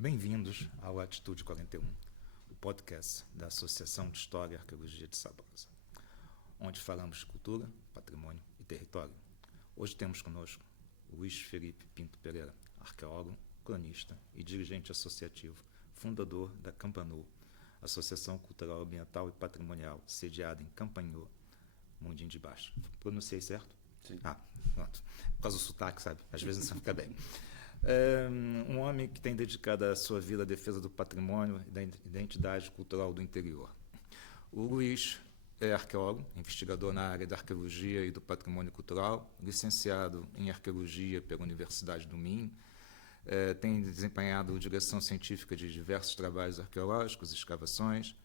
Bem-vindos ao Atitude 41, o podcast da Associação de História e Arqueologia de Sabrosa, onde falamos de cultura, patrimônio e território. Hoje temos conosco Luiz Felipe Pinto Pereira, arqueólogo, cronista e dirigente associativo, fundador da Campanu, Associação Cultural Ambiental e Patrimonial, sediada em Campanhô, Mundinho de Baixo. Pronunciei certo? Sim. Pronto. Por causa do sotaque, sabe? Às vezes não fica bem. Um homem que tem dedicado a sua vida à defesa do patrimônio e da identidade cultural do interior. O Luiz é arqueólogo, investigador na área da arqueologia e do patrimônio cultural, licenciado em arqueologia pela Universidade do Minho, tem desempenhado direção científica de diversos trabalhos arqueológicos, escavações,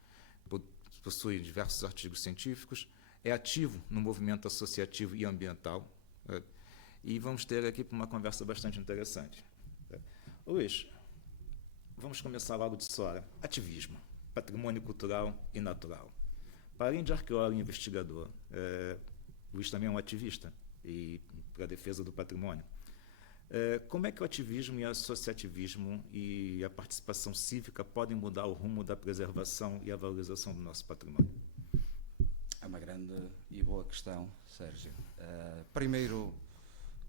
possui diversos artigos científicos, é ativo no movimento associativo e ambiental, e vamos ter aqui uma conversa bastante interessante. Luiz, vamos começar logo de fora. Ativismo, patrimônio cultural e natural. Para além de arqueólogo e investigador, Luiz também é um ativista para a defesa do patrimônio. Como é que o ativismo e o associativismo e a participação cívica podem mudar o rumo da preservação e a valorização do nosso patrimônio? É uma grande e boa questão, Sérgio. Primeiro,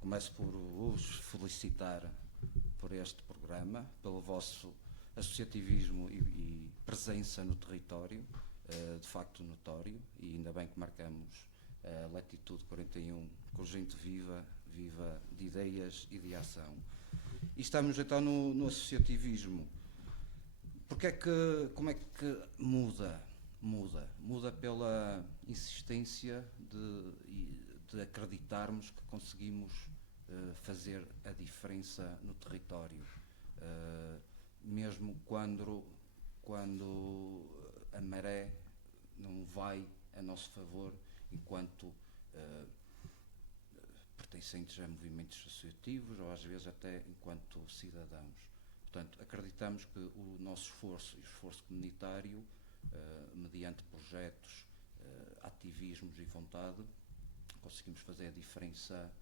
começo por vos felicitar por este programa, pelo vosso associativismo e presença no território, de facto notório, e ainda bem que marcamos a Latitude 41 com gente viva de ideias e de ação. E estamos então no associativismo. Como é que muda? Muda pela insistência de acreditarmos que conseguimos fazer a diferença no território, mesmo quando a maré não vai a nosso favor enquanto pertencentes a movimentos associativos ou às vezes até enquanto cidadãos. Portanto, acreditamos que o nosso esforço e o esforço comunitário, mediante projetos, ativismos e vontade, conseguimos fazer a diferença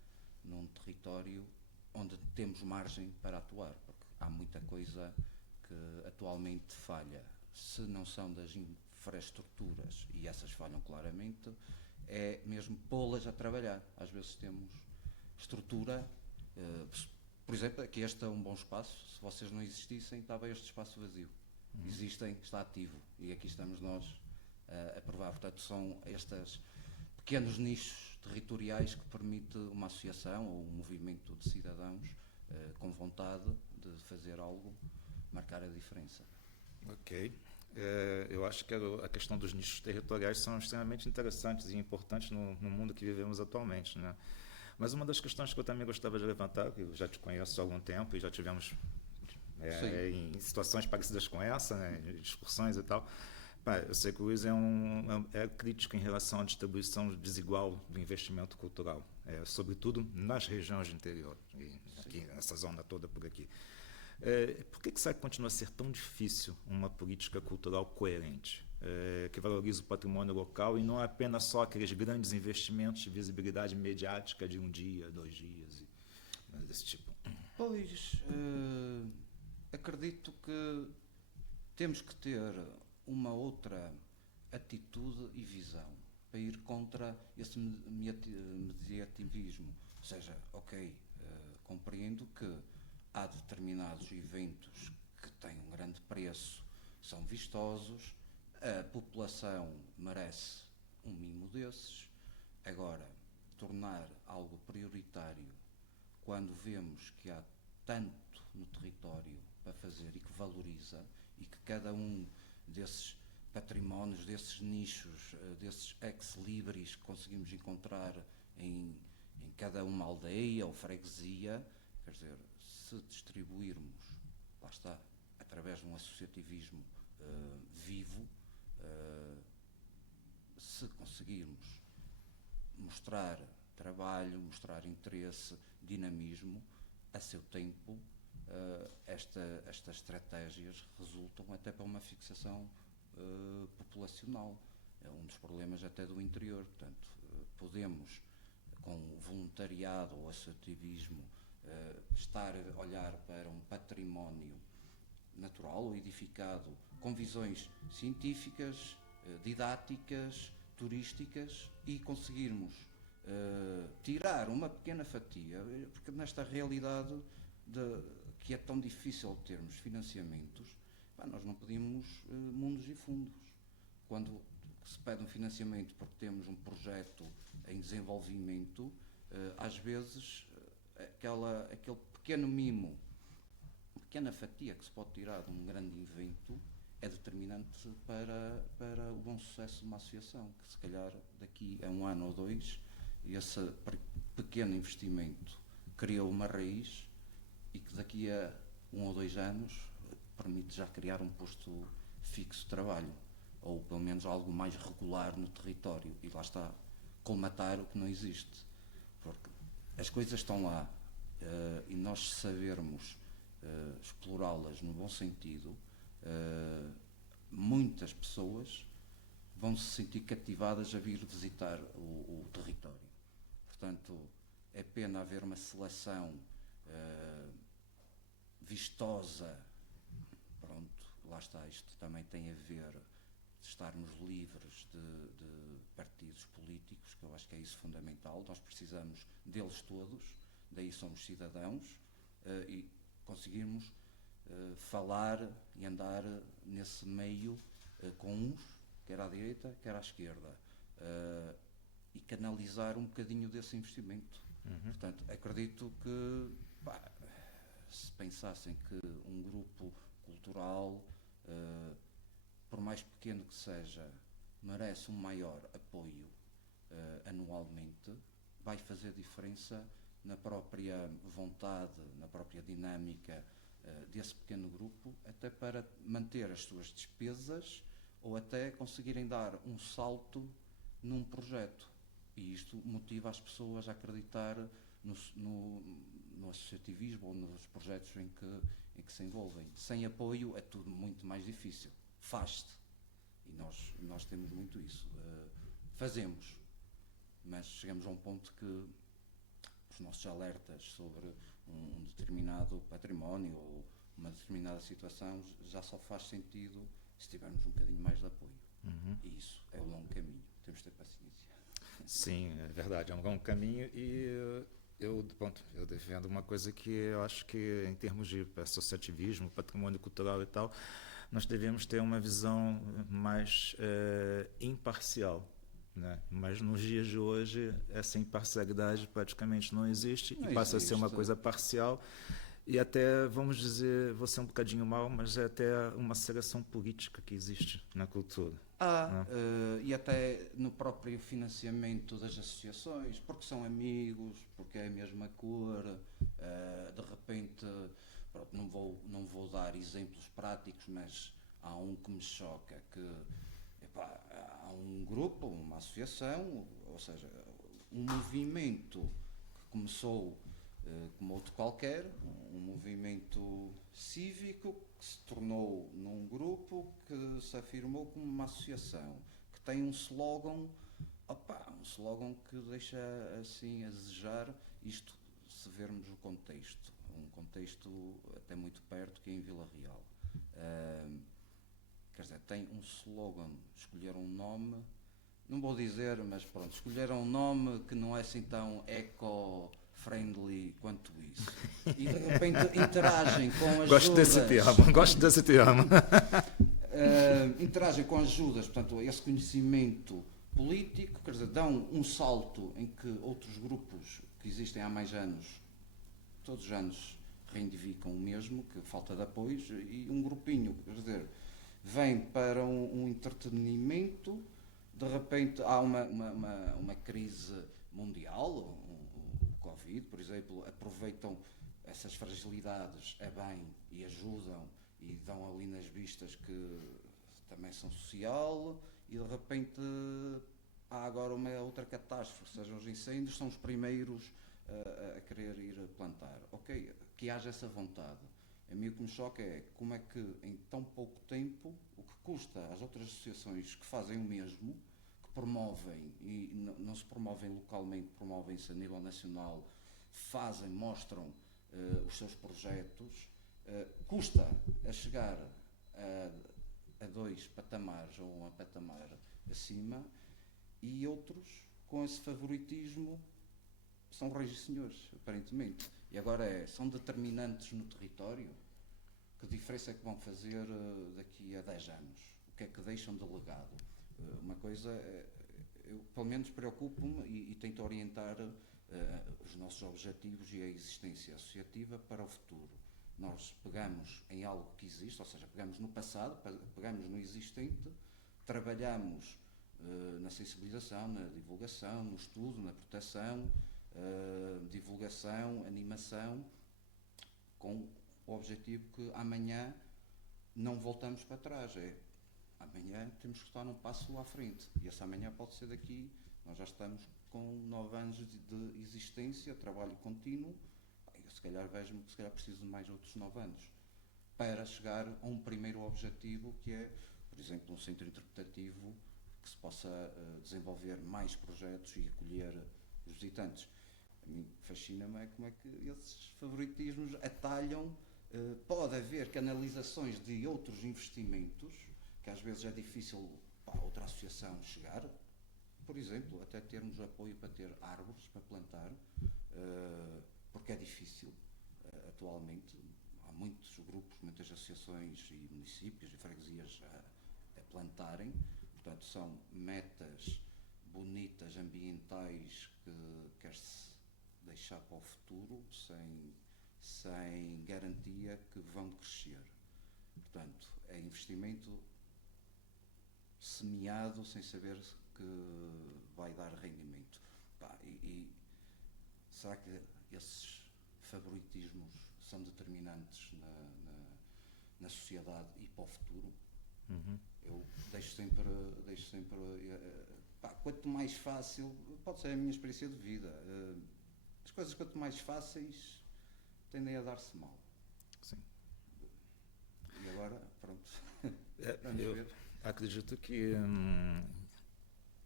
num território onde temos margem para atuar, porque há muita coisa que atualmente falha. Se não são das infraestruturas, e essas falham claramente, é mesmo pô-las a trabalhar. Às vezes temos estrutura, por exemplo, que este é um bom espaço. Se vocês não existissem, estava este espaço vazio. Existem, está ativo, e aqui estamos nós a provar. Portanto, são estes pequenos nichos territoriais que permite uma associação ou um movimento de cidadãos com vontade de fazer algo, marcar a diferença. Ok. Eu acho que a questão dos nichos territoriais são extremamente interessantes e importantes no mundo que vivemos atualmente, né? Mas uma das questões que eu também gostava de levantar, que eu já te conheço há algum tempo e já tivemos em situações parecidas com essa, né, discussões e tal. Eu sei que o Luiz é crítico em relação à distribuição desigual do investimento cultural, sobretudo nas regiões de interior, e aqui, nessa zona toda por aqui. Por que será que continua a ser tão difícil uma política cultural coerente, que valorize o patrimônio local e não apenas só aqueles grandes investimentos de visibilidade mediática de um dia, 2 dias, desse tipo? Pois, acredito que temos que ter uma outra atitude e visão para ir contra esse mediativismo. Ou seja, compreendo que há determinados eventos que têm um grande preço, são vistosos, a população merece um mimo desses. Agora, tornar algo prioritário quando vemos que há tanto no território para fazer e que valoriza, e que cada um desses patrimónios, desses nichos, desses ex-libris que conseguimos encontrar em cada uma aldeia ou freguesia, quer dizer, se distribuirmos, lá está, através de um associativismo vivo, se conseguirmos mostrar trabalho, mostrar interesse, dinamismo, a seu tempo, estas estratégias resultam até para uma fixação populacional. É um dos problemas até do interior. Portanto, podemos, com voluntariado ou associativismo, estar a olhar para um património natural ou edificado com visões científicas, didáticas, turísticas e conseguirmos tirar uma pequena fatia, porque nesta realidade que é tão difícil termos financiamentos, nós não pedimos mundos e fundos. Quando se pede um financiamento porque temos um projeto em desenvolvimento, às vezes aquele pequeno mimo, pequena fatia que se pode tirar de um grande evento é determinante para o bom sucesso de uma associação, que se calhar daqui a 1 ano ou 2 esse pequeno investimento criou uma raiz e que daqui a 1 ou 2 anos permite já criar um posto fixo de trabalho, ou pelo menos algo mais regular no território, e lá está, colmatar o que não existe, porque as coisas estão lá, e nós sabermos explorá-las no bom sentido, muitas pessoas vão se sentir cativadas a vir visitar o território. Portanto, é pena haver uma seleção vistosa. Pronto, lá está, isto também tem a ver de estarmos livres de partidos políticos, que eu acho que é isso fundamental. Nós precisamos deles todos, daí somos cidadãos, e conseguirmos falar e andar nesse meio com uns, quer à direita, quer à esquerda, e canalizar um bocadinho desse investimento. Portanto, acredito que se pensassem que um grupo cultural, por mais pequeno que seja, merece um maior apoio anualmente, vai fazer diferença na própria vontade, na própria dinâmica desse pequeno grupo, até para manter as suas despesas ou até conseguirem dar um salto num projeto. E isto motiva as pessoas a acreditar no associativismo ou nos projetos em que se envolvem. Sem apoio é tudo muito mais difícil. Faz-se. E nós temos muito isso. Fazemos. Mas chegamos a um ponto que os nossos alertas sobre um determinado património ou uma determinada situação já só faz sentido se tivermos um bocadinho mais de apoio. E isso é um longo caminho. Temos de ter paciência. Sim, é verdade, é um longo caminho, e eu defendo uma coisa que eu acho que, em termos de associativismo, patrimônio cultural e tal, nós devemos ter uma visão mais imparcial, né? Mas nos dias de hoje, essa imparcialidade praticamente não existe, e passa a ser uma coisa parcial. E até, vamos dizer, vou ser um bocadinho mal, mas é até uma seleção política que existe na cultura. E até no próprio financiamento das associações, porque são amigos, porque é a mesma cor, de repente, pronto, não vou dar exemplos práticos, mas há um que me choca, que há um grupo, uma associação, ou seja, um movimento que começou como outro qualquer, um movimento cívico que se tornou num grupo que se afirmou como uma associação, que tem um slogan que deixa assim a desejar, isto se vermos o contexto, um contexto até muito perto, que é em Vila Real. Quer dizer, tem um slogan, escolheram um nome, não vou dizer, mas pronto, escolheram um nome que não é assim tão eco-friendly quanto isso. E de repente interagem com ajudas. Gosto desse termo. Interagem com ajudas, portanto, esse conhecimento político, quer dizer, dão um salto em que outros grupos que existem há mais anos, todos os anos reivindicam o mesmo, que falta de apoios, e um grupinho, quer dizer, vem para um entretenimento, de repente há uma crise mundial, o Covid, por exemplo, aproveitam essas fragilidades a bem e ajudam e dão ali nas vistas que também são social, e de repente há agora uma outra catástrofe, sejam os incêndios, são os primeiros a querer ir plantar. Ok, que haja essa vontade. A mim o que me choca é como é que em tão pouco tempo, o que custa às outras associações que fazem o mesmo, que promovem, e não se promovem localmente, promovem-se a nível nacional, mostram os seus projetos, custa a chegar a 2 patamares ou a um patamar acima, e outros, com esse favoritismo, são reis e senhores, aparentemente. E agora são determinantes no território? Que diferença é que vão fazer daqui a 10 anos? O que é que deixam de legado? Uma coisa, eu pelo menos preocupo-me e tento orientar os nossos objetivos e a existência associativa para o futuro. Nós pegamos em algo que existe, ou seja, pegamos no passado, pegamos no existente, trabalhamos na sensibilização, na divulgação, no estudo, na proteção, divulgação, animação, com o objetivo que amanhã não voltamos para trás. Amanhã temos que estar num passo à frente, e esse amanhã pode ser daqui. Nós já estamos com 9 anos de existência, trabalho contínuo. Eu se calhar vejo-me que se calhar preciso de mais outros 9 anos para chegar a um primeiro objetivo, que é, por exemplo, um centro interpretativo que se possa desenvolver mais projetos e acolher os visitantes. A mim fascina-me como é que esses favoritismos atalham. Pode haver canalizações de outros investimentos, que às vezes é difícil para outra associação chegar. Por exemplo, até termos apoio para ter árvores para plantar, porque é difícil atualmente. Há muitos grupos, muitas associações e municípios e freguesias a plantarem. Portanto, são metas bonitas, ambientais, que quer-se deixar para o futuro, sem garantia que vão crescer. Portanto, é investimento semeado sem saber que vai dar rendimento. E será que esses favoritismos são determinantes na sociedade e para o futuro? Uhum. Eu deixo sempre quanto mais fácil, pode ser a minha experiência de vida, as coisas quanto mais fáceis tendem a dar-se mal. Sim. E agora, pronto, vamos ver. Acredito que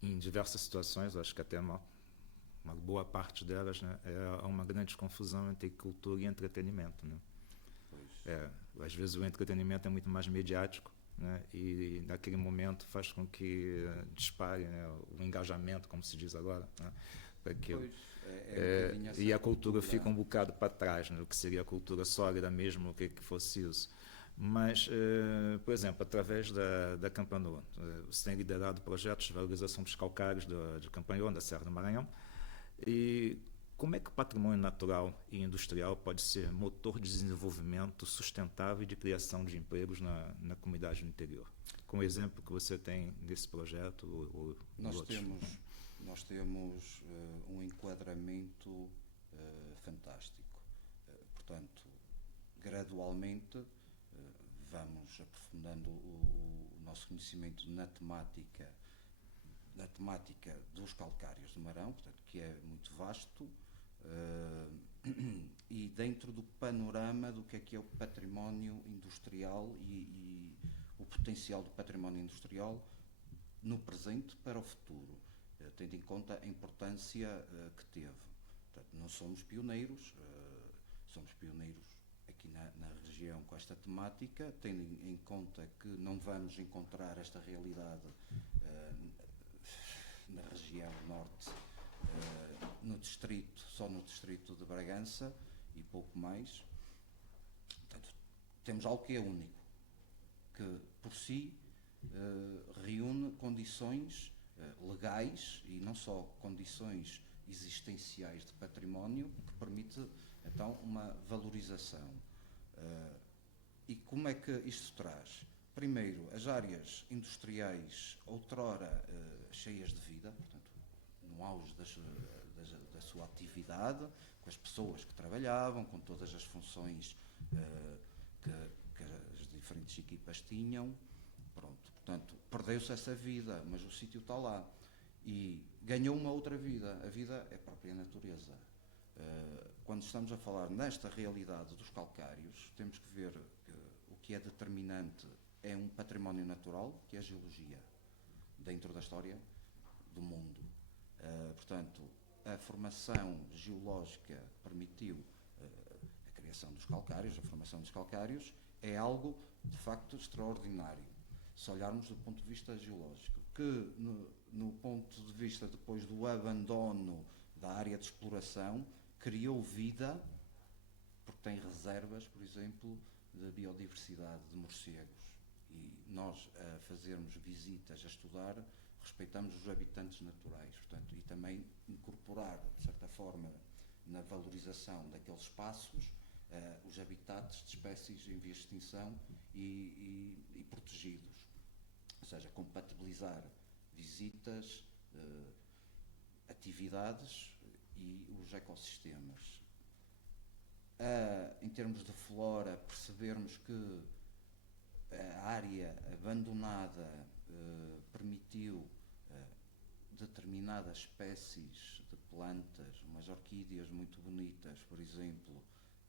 em diversas situações, acho que até uma boa parte delas, né, é uma grande confusão entre cultura e entretenimento, né? Às vezes o entretenimento é muito mais mediático, né, e naquele momento faz com que dispare, né, o engajamento, como se diz agora, né, para aquilo. E a cultura fica um bocado para trás, né, o que seria a cultura sólida mesmo, o que fosse isso. Mas, por exemplo, através da Campanô, você tem liderado projetos de valorização dos calcários de Campanhão, da Serra do Maranhão. E como é que o patrimônio natural e industrial pode ser motor de desenvolvimento sustentável e de criação de empregos na comunidade do interior? Com o exemplo que você tem desse projeto ou outros. Nós temos um enquadramento fantástico. Portanto, gradualmente vamos aprofundando o nosso conhecimento na temática dos calcários do Marão, portanto, que é muito vasto, e dentro do panorama do que é o património industrial e o potencial do património industrial no presente para o futuro, tendo em conta a importância que teve. Portanto, não somos pioneiros, somos pioneiros aqui na região com esta temática, tendo em conta que não vamos encontrar esta realidade na região norte, só no distrito de Bragança e pouco mais. Portanto, temos algo que é único, que por si reúne condições legais e não só condições existenciais de património, que permite então uma valorização. E como é que isto traz? Primeiro, as áreas industriais outrora cheias de vida, portanto, no auge da sua atividade, com as pessoas que trabalhavam, com todas as funções que as diferentes equipas tinham. Pronto, portanto, perdeu-se essa vida, mas o sítio está lá. E ganhou uma outra vida. A vida é a própria natureza. Quando estamos a falar nesta realidade dos calcários, temos que ver que o que é determinante é um património natural, que é a geologia, dentro da história do mundo. Portanto, a formação geológica permitiu a criação dos calcários, a formação dos calcários, é algo de facto extraordinário. Se olharmos do ponto de vista geológico, que no ponto de vista depois do abandono da área de exploração, criou vida, porque tem reservas, por exemplo, de biodiversidade de morcegos. E nós, a fazermos visitas, a estudar, respeitamos os habitantes naturais, portanto, e também incorporar, de certa forma, na valorização daqueles espaços, os habitats de espécies em vias de extinção e protegidos. Ou seja, compatibilizar visitas, atividades e os ecossistemas. Em termos de flora, percebermos que a área abandonada permitiu determinadas espécies de plantas, umas orquídeas muito bonitas, por exemplo,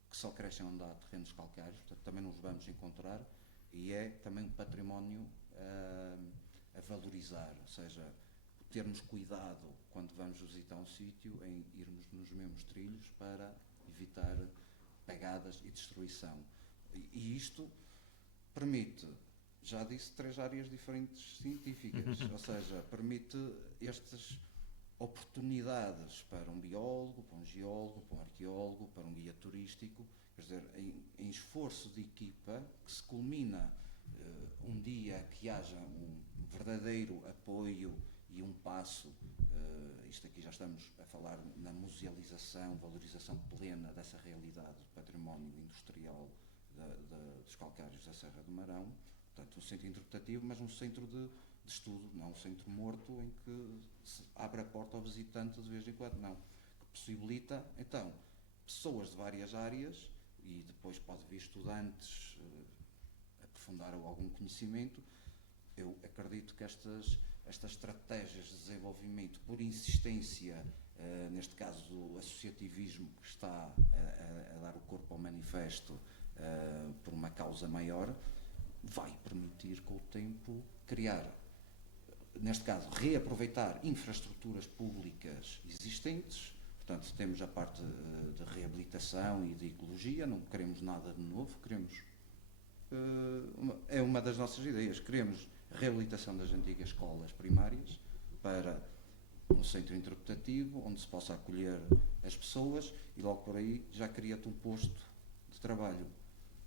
que só crescem onde há terrenos calcários, portanto também nos vamos encontrar, e é também um património a valorizar, ou seja, termos cuidado quando vamos visitar um sítio em irmos nos mesmos trilhos para evitar pegadas e destruição. E isto permite, já disse, 3 áreas diferentes científicas, ou seja, permite estas oportunidades para um biólogo, para um geólogo, para um arqueólogo, para um guia turístico, quer dizer, em esforço de equipa que se culmina um dia que haja um verdadeiro apoio e um passo, isto aqui já estamos a falar na musealização, valorização plena dessa realidade do património industrial dos calcários da Serra do Marão, portanto um centro interpretativo, mas um centro de estudo, não um centro morto em que se abre a porta ao visitante de vez em quando, não, que possibilita, então, pessoas de várias áreas, e depois pode vir estudantes aprofundar algum conhecimento. Eu acredito que estas estratégias de desenvolvimento por insistência, neste caso do associativismo que está a dar o corpo ao manifesto por uma causa maior, vai permitir com o tempo criar, neste caso, reaproveitar infraestruturas públicas existentes. Portanto, temos a parte de reabilitação e de ecologia, não queremos nada de novo, queremos, é uma das nossas ideias, queremos reabilitação das antigas escolas primárias para um centro interpretativo, onde se possa acolher as pessoas, e logo por aí já cria-te um posto de trabalho,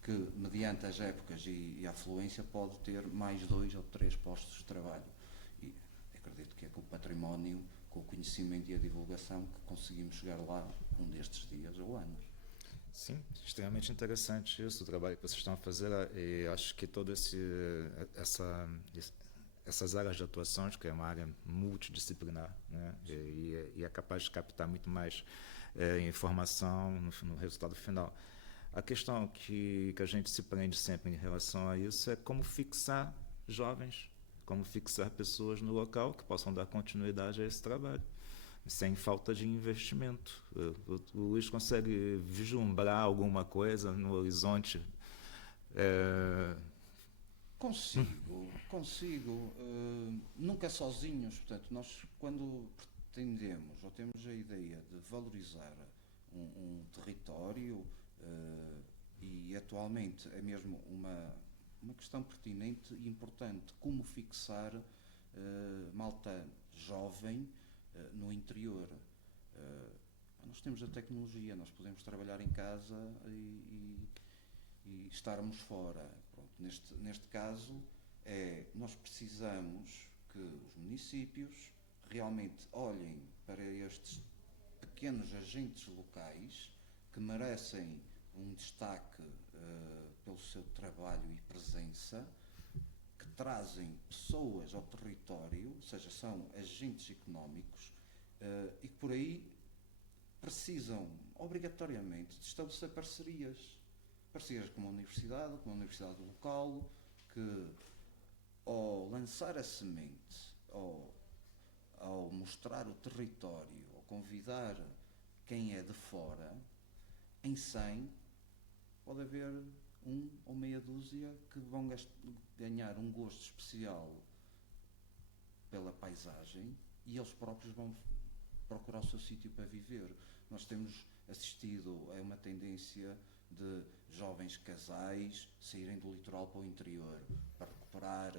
que mediante as épocas e a afluência pode ter mais 2 ou 3 postos de trabalho. E acredito que é com o património, com o conhecimento e a divulgação que conseguimos chegar lá um destes dias ou anos. Sim, extremamente interessante isso, o trabalho que vocês estão a fazer, e acho que todas essas áreas de atuação, que é uma área multidisciplinar, né, e é capaz de captar muito mais informação no resultado final. A questão que a gente se prende sempre em relação a isso é como fixar jovens, como fixar pessoas no local que possam dar continuidade a esse trabalho, sem falta de investimento. O Luiz consegue vislumbrar alguma coisa no horizonte? Consigo. Nunca sozinhos. Portanto, nós, quando pretendemos ou temos a ideia de valorizar um território, e atualmente é mesmo uma questão pertinente e importante, como fixar malta jovem no interior. Nós temos a tecnologia, nós podemos trabalhar em casa e estarmos fora. Pronto, neste caso, nós precisamos que os municípios realmente olhem para estes pequenos agentes locais que merecem um destaque pelo seu trabalho e presença, que trazem pessoas ao território, ou seja, são agentes económicos, e que por aí precisam obrigatoriamente de estabelecer parcerias com a universidade local, que ao lançar a semente, ao mostrar o território, ao convidar quem é de fora, em 100 pode haver 1 ou meia dúzia que vão ganhar um gosto especial pela paisagem e eles próprios vão procurar o seu sítio para viver. Nós temos assistido a uma tendência de jovens casais saírem do litoral para o interior para recuperar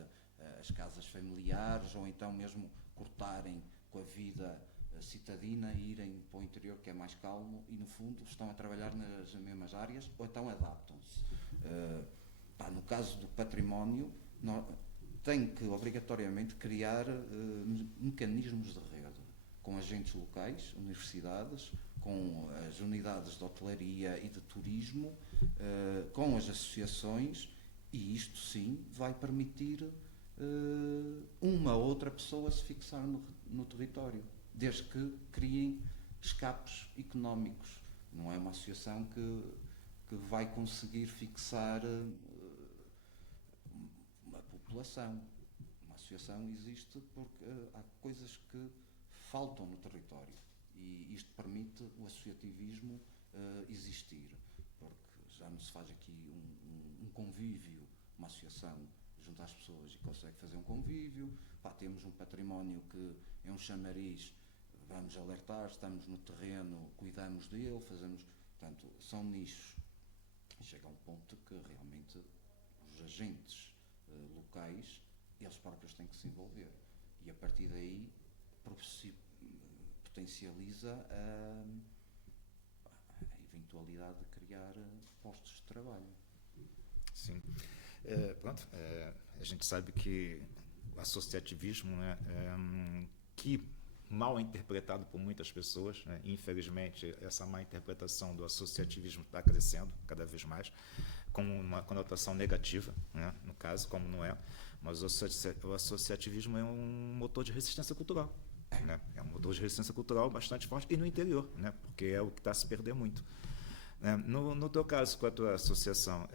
as casas familiares, ou então mesmo cortarem com a vida citadina e irem para o interior, que é mais calmo, e no fundo estão a trabalhar nas mesmas áreas, ou então adaptam-se. No caso do património, tem que obrigatoriamente criar mecanismos de rede com agentes locais, universidades, com as unidades de hotelaria e de turismo, com as associações, e isto sim vai permitir uma ou outra pessoa se fixar no território, desde que criem escapes económicos. Não é uma associação que vai conseguir fixar uma população. Uma associação existe porque há coisas que faltam no território, e isto permite o associativismo existir, porque já não se faz aqui um convívio, uma associação junta as pessoas e consegue fazer um convívio. Temos um património que é um chamariz, vamos alertar, estamos no terreno, cuidamos dele, fazemos, portanto, são nichos. Chega a um ponto que realmente os agentes locais, eles próprios têm que se envolver, e a partir daí potencializa a eventualidade de criar postos de trabalho. Sim. A gente sabe que o associativismo, né, que mal interpretado por muitas pessoas, né, infelizmente essa má interpretação do associativismo está crescendo cada vez mais, com uma conotação negativa, né, no caso, como não é, mas o associativismo é um motor de resistência cultural. Né? É um motor de resistência cultural bastante forte, e no interior, né? Porque é o que está a se perder muito. No teu caso, com a tua associação,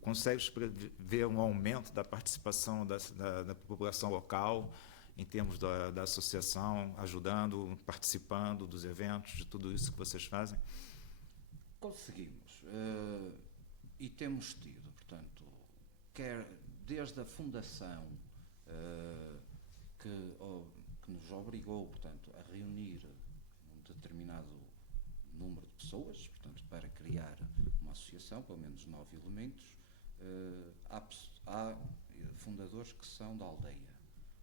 consegues ver um aumento da participação da população local em termos da associação, ajudando, participando dos eventos, de tudo isso que vocês fazem? Conseguimos, e temos tido, portanto, quer desde a fundação, que nos obrigou, portanto, a reunir um determinado número de pessoas, portanto, para criar uma associação, pelo menos 9 elementos. Há fundadores que são da aldeia.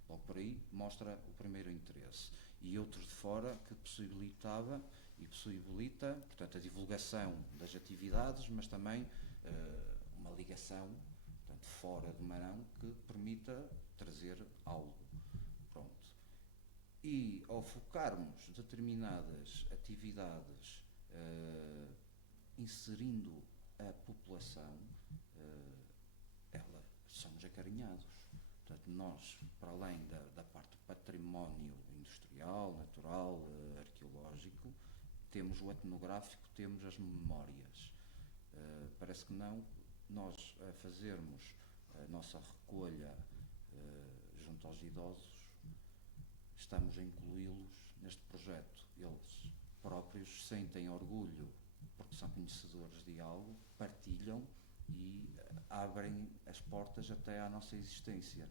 Logo por aí mostra o primeiro interesse. E outros de fora que possibilita, portanto, a divulgação das atividades, mas também uma ligação, portanto, fora de Marão, que permita trazer algo. Pronto. E ao focarmos determinadas atividades, inserindo a população, somos acarinhados. Portanto, nós, para além da parte do património industrial, natural, arqueológico, temos o etnográfico, temos as memórias. Parece que não, nós a fazermos a nossa recolha junto aos idosos, estamos a incluí-los neste projeto. Eles próprios sentem orgulho porque são conhecedores de algo, partilham e abrem as portas até à nossa existência.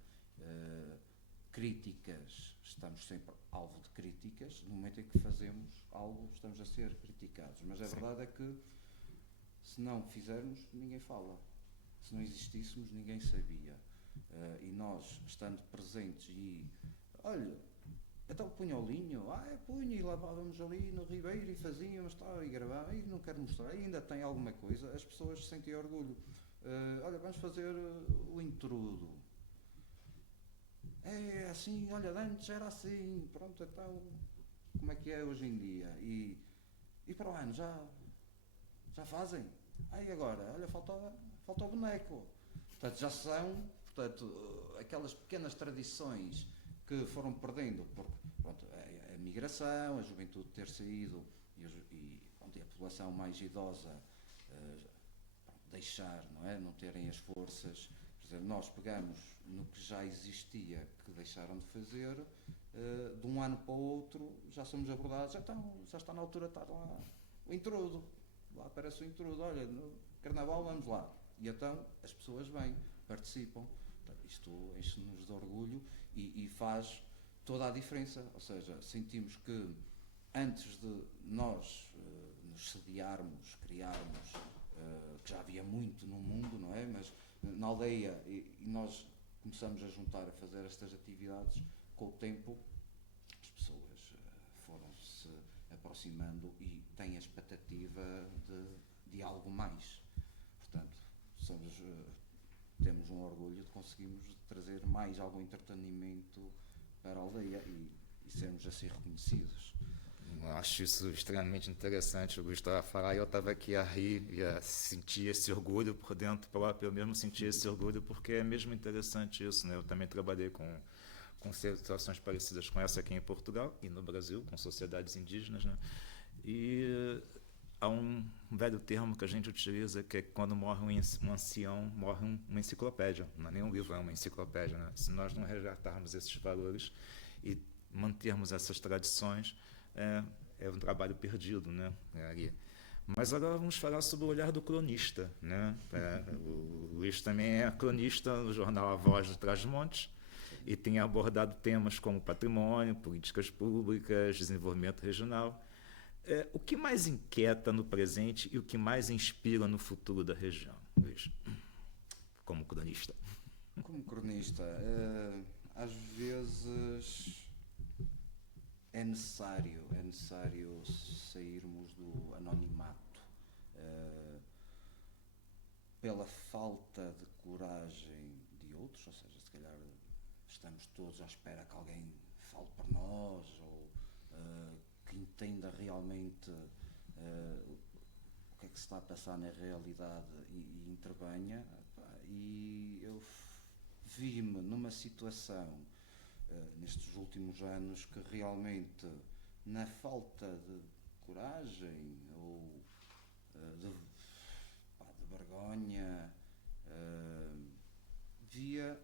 Críticas, estamos sempre alvo de críticas. No momento em que fazemos algo, estamos a ser criticados, mas a verdade é que se não fizermos, ninguém fala. Se não existíssemos, ninguém sabia. E nós, estando presentes e olha, então punha o linho, punha, e lavávamos ali no Ribeiro e fazíamos, e gravávamos, e não quero mostrar, e ainda tem alguma coisa, as pessoas sentem orgulho. Olha, vamos fazer o intrudo. É assim, olha, antes era assim, pronto, então, como é que é hoje em dia? E para o ano já fazem? Aí agora, olha, falta o boneco. Portanto, já são, aquelas pequenas tradições que foram perdendo, porque pronto, a migração, a juventude ter saído e a população mais idosa deixar, não terem as forças. Por exemplo, nós pegamos no que já existia, que deixaram de fazer, de um ano para o outro já somos abordados, já está na altura, está lá o intrudo, lá aparece o intrudo, olha, no Carnaval vamos lá. E então as pessoas vêm, participam. Isto enche-nos de orgulho e faz toda a diferença. Ou seja, sentimos que antes de nós nos sediarmos, criarmos, que já havia muito no mundo, não é? Mas na aldeia, e nós começamos a juntar, a fazer estas atividades, com o tempo as pessoas foram-se aproximando e têm a expectativa de algo mais. Portanto, temos um orgulho de conseguirmos trazer mais algum entretenimento para a aldeia e sermos assim reconhecidos. Eu acho isso extremamente interessante. O Gustavo a falar e eu estava aqui a rir e a sentir esse orgulho por dentro próprio. Eu mesmo senti esse orgulho porque é mesmo interessante isso, né? Eu também trabalhei com situações parecidas com essa aqui em Portugal e no Brasil, com sociedades indígenas, né? E há um velho termo que a gente utiliza, que é que quando morre um ancião, morre uma enciclopédia. Não é nem um livro, é uma enciclopédia, né? Se nós não resgatarmos esses valores e mantermos essas tradições, é um trabalho perdido, né? Mas agora vamos falar sobre o olhar do cronista, né? O Luís também é cronista no jornal A Voz do Trás-os-Montes e tem abordado temas como patrimônio, políticas públicas, desenvolvimento regional. O que mais inquieta no presente e o que mais inspira no futuro da região, Luís, como cronista? Como cronista, às vezes é necessário sairmos do anonimato, pela falta de coragem de outros, ou seja, se calhar estamos todos à espera que alguém fale por nós ou que entenda realmente o que é que se está a passar na realidade e intervenha. E eu vi-me numa situação nestes últimos anos que realmente, na falta de coragem ou de vergonha, via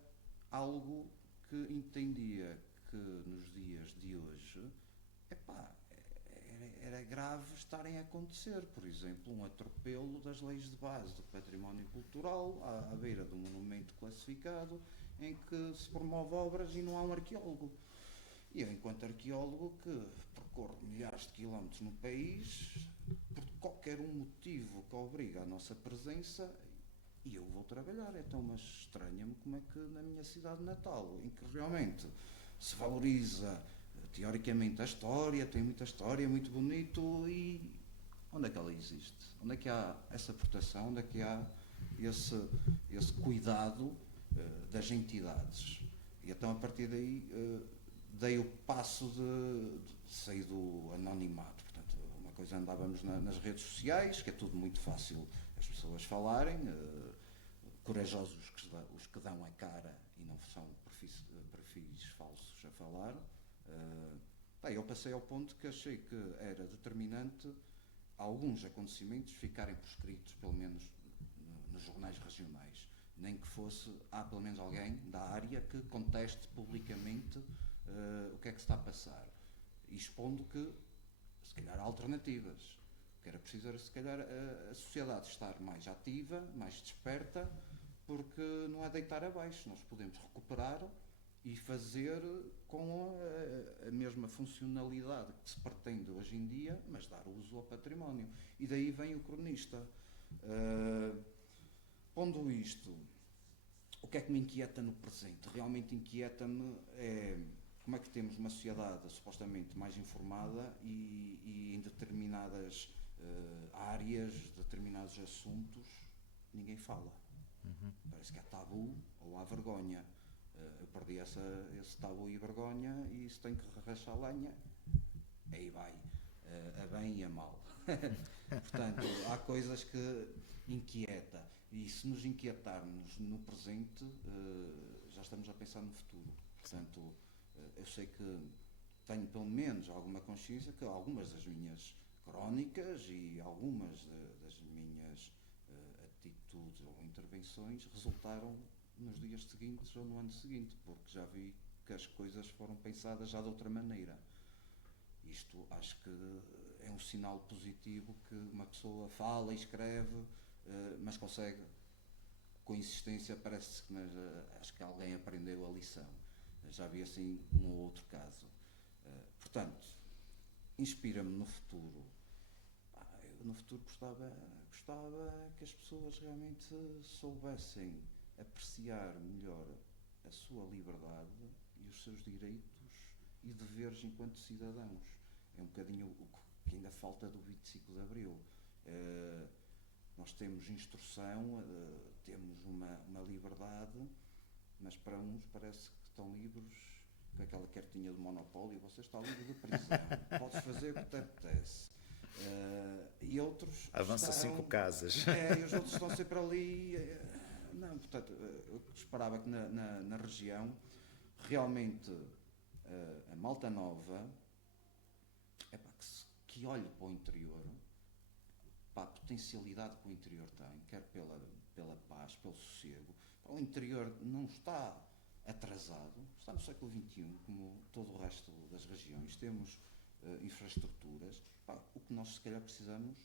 algo que entendia que nos dias de hoje era grave estarem a acontecer. Por exemplo, um atropelo das leis de base do património cultural à beira de um monumento classificado em que se promove obras e não há um arqueólogo. E eu, enquanto arqueólogo, que percorro milhares de quilómetros no país, por qualquer um motivo que obriga a nossa presença, e eu vou trabalhar. Então, mas estranha-me como é que na minha cidade natal, em que realmente se valoriza teoricamente a história, tem muita história, muito bonito, e onde é que ela existe? Onde é que há essa proteção? Onde é que há esse cuidado das entidades? E então, a partir daí, dei o passo de sair do anonimato. Portanto, uma coisa, andávamos nas redes sociais, que é tudo muito fácil as pessoas falarem, corajosos os que dão a cara e não são perfis falsos a falar. Eu passei ao ponto que achei que era determinante alguns acontecimentos ficarem por escritos, pelo menos nos jornais regionais, nem que fosse, há pelo menos alguém da área que conteste publicamente o que é que se está a passar, e expondo que se calhar há alternativas, que era preciso, se calhar, a sociedade estar mais ativa, mais desperta, porque não é deitar abaixo, nós podemos recuperar e fazer com a mesma funcionalidade que se pretende hoje em dia, mas dar uso ao património. E daí vem o cronista. Pondo isto, o que é que me inquieta no presente? Realmente inquieta-me como é que temos uma sociedade supostamente mais informada e em determinadas áreas, determinados assuntos, ninguém fala. Parece que há tabu ou há vergonha. Eu perdi esse tabu e vergonha, e isso tem que rachar lenha. Aí vai, a bem e a mal. Portanto, há coisas que inquieta, e se nos inquietarmos no presente, já estamos a pensar no futuro. Portanto, eu sei que tenho pelo menos alguma consciência que algumas das minhas crónicas e algumas das minhas atitudes ou intervenções resultaram nos dias seguintes ou no ano seguinte, porque já vi que as coisas foram pensadas já de outra maneira. Isto acho que é um sinal positivo, que uma pessoa fala e escreve, mas consegue, com insistência, parece que acho que alguém aprendeu a lição. Já vi assim um ou outro caso. Portanto, inspira-me no futuro. Eu no futuro gostava que as pessoas realmente soubessem apreciar melhor a sua liberdade e os seus direitos e deveres enquanto cidadãos. É um bocadinho o que ainda falta do 25 de Abril. Nós temos instrução, temos uma liberdade, mas para uns parece que estão livres com aquela cartinha do monopólio. Você está livre de prisão, podes fazer o que te apetece. E outros Avança 5 casas. E os outros estão sempre ali. Não, portanto, eu esperava que na região realmente a malta nova que olhe para o interior, para a potencialidade que o interior tem, quer pela paz, pelo sossego. O interior não está atrasado, está no século XXI, como todo o resto das regiões. Temos infraestruturas. O que nós se calhar precisamos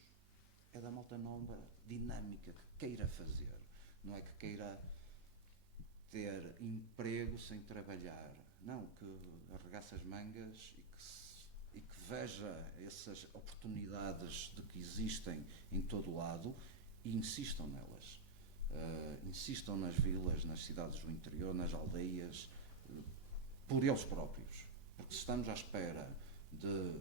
é da malta nova dinâmica, que queira fazer. Não é que queira ter emprego sem trabalhar. Não, que arregace as mangas e que veja essas oportunidades de que existem em todo o lado e insistam nelas. Insistam nas vilas, nas cidades do interior, nas aldeias, por eles próprios. Porque se estamos à espera de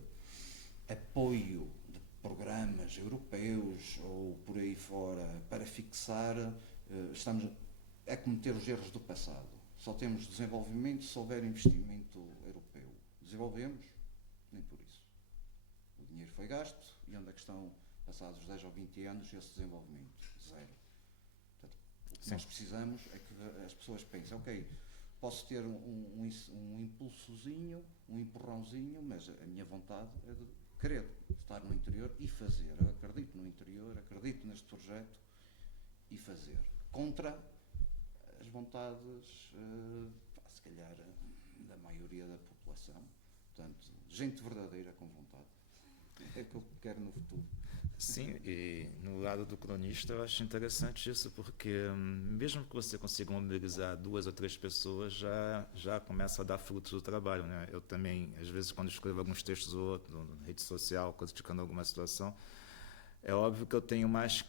apoio de programas europeus ou por aí fora para fixar, estamos a cometer os erros do passado. Só temos desenvolvimento se houver investimento europeu. Desenvolvemos? Nem por isso. O dinheiro foi gasto e onde é que estão, passados 10 ou 20 anos, esse desenvolvimento? Zero. Portanto, o que nós precisamos é que as pessoas pensem, ok, posso ter um impulsozinho, um empurrãozinho, mas a minha vontade é de querer estar no interior e fazer. Eu acredito no interior, acredito neste projeto e fazer. Contra as vontades, se calhar, da maioria da população. Portanto, gente verdadeira com vontade. É o que eu quero no futuro. Sim, e no lado do cronista eu acho interessante isso, porque mesmo que você consiga mobilizar 2 ou 3 pessoas, já começa a dar frutos do trabalho, né? Eu também, às vezes, quando escrevo alguns textos ou outros, na rede social, criticando alguma situação, é óbvio que eu tenho mais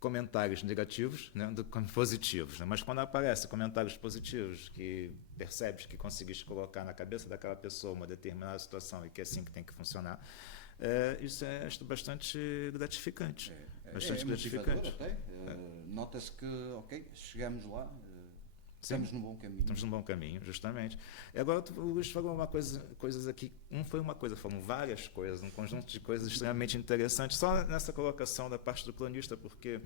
comentários negativos, né, do que positivos, né? Mas quando aparecem comentários positivos que percebes que conseguiste colocar na cabeça daquela pessoa uma determinada situação e que é assim que tem que funcionar, isso é bastante gratificante. Bastante gratificante. Até. Nota-se que, ok, chegamos lá, estamos num bom caminho. Estamos num bom caminho, justamente. E agora o Luís falou coisas aqui, não foi uma coisa, foram várias coisas, um conjunto de coisas extremamente interessantes, só nessa colocação da parte do cronista, porque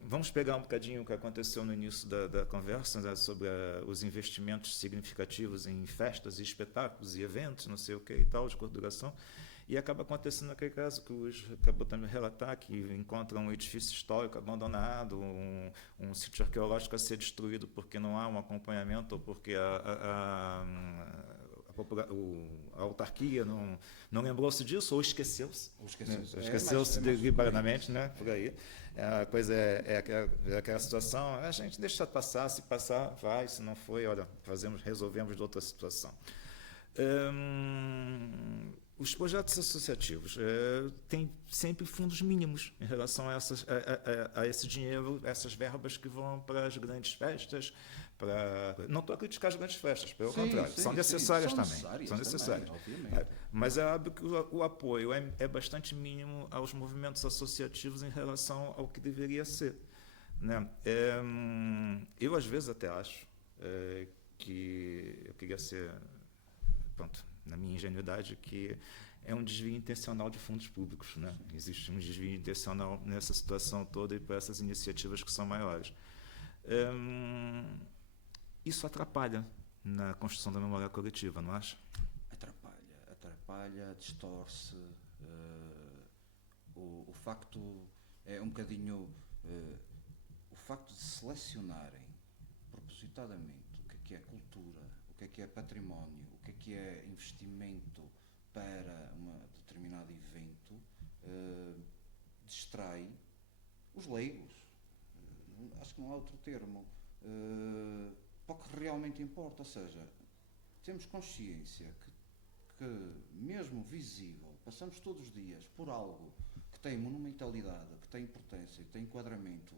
vamos pegar um bocadinho o que aconteceu no início da conversa, né, sobre os investimentos significativos em festas e espetáculos e eventos, não sei o que e tal, de curta duração, e acaba acontecendo naquele caso que o Luís acabou também de relatar, que encontra um edifício histórico abandonado, um sítio arqueológico a ser destruído porque não há um acompanhamento ou porque a autarquia não lembrou-se disso ou esqueceu-se. Esqueceu-se deliberadamente, né? Por aí. A coisa é aquela situação, a gente deixa passar, se passar, vai, se não foi, olha, resolvemos de outra situação. Os projetos associativos têm sempre fundos mínimos em relação a esse dinheiro, essas verbas que vão para as grandes festas. Não estou a criticar as grandes festas, pelo contrário, são necessárias também. São necessárias. Mas é óbvio que o apoio é bastante mínimo aos movimentos associativos em relação ao que deveria ser, né? Eu, às vezes, até acho que eu queria ser, pronto, na minha ingenuidade, que é um desvio intencional de fundos públicos, né? Existe um desvio intencional nessa situação toda e para essas iniciativas que são maiores. Isso atrapalha na construção da memória coletiva, não acha? Atrapalha, distorce. O facto é um bocadinho o facto de selecionarem propositadamente o que é cultura, o que é património, o que é investimento para um determinado evento, distrai os leigos. Acho que não há outro termo. Para o que realmente importa, ou seja, temos consciência que que, mesmo visível, passamos todos os dias por algo que tem monumentalidade, que tem importância, que tem enquadramento,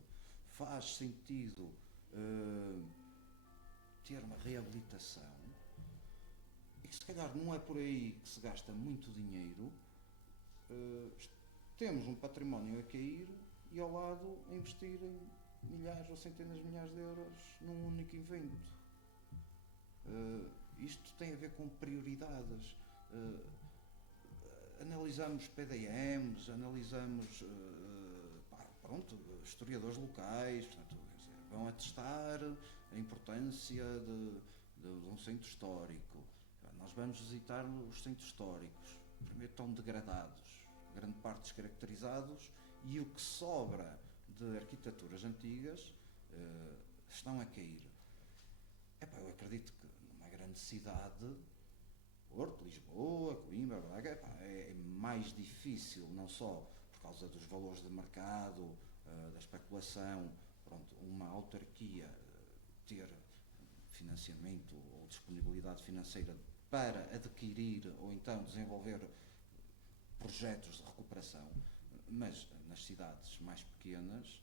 faz sentido ter uma reabilitação, e que se calhar não é por aí que se gasta muito dinheiro, temos um património a cair e ao lado a investir em milhares ou centenas de milhares de euros num único evento. Isto tem a ver com prioridades. Analisamos PDMs, analisamos historiadores locais, portanto, vão atestar a importância de um centro histórico. Nós vamos visitar os centros históricos, primeiro estão degradados, grande parte descaracterizados, e o que sobra de arquiteturas antigas estão a cair. Eu acredito que numa grande cidade, Porto, Lisboa, Coimbra, Braga, é mais difícil, não só por causa dos valores de mercado, da especulação, uma autarquia ter financiamento ou disponibilidade financeira para adquirir ou então desenvolver projetos de recuperação, mas nas cidades mais pequenas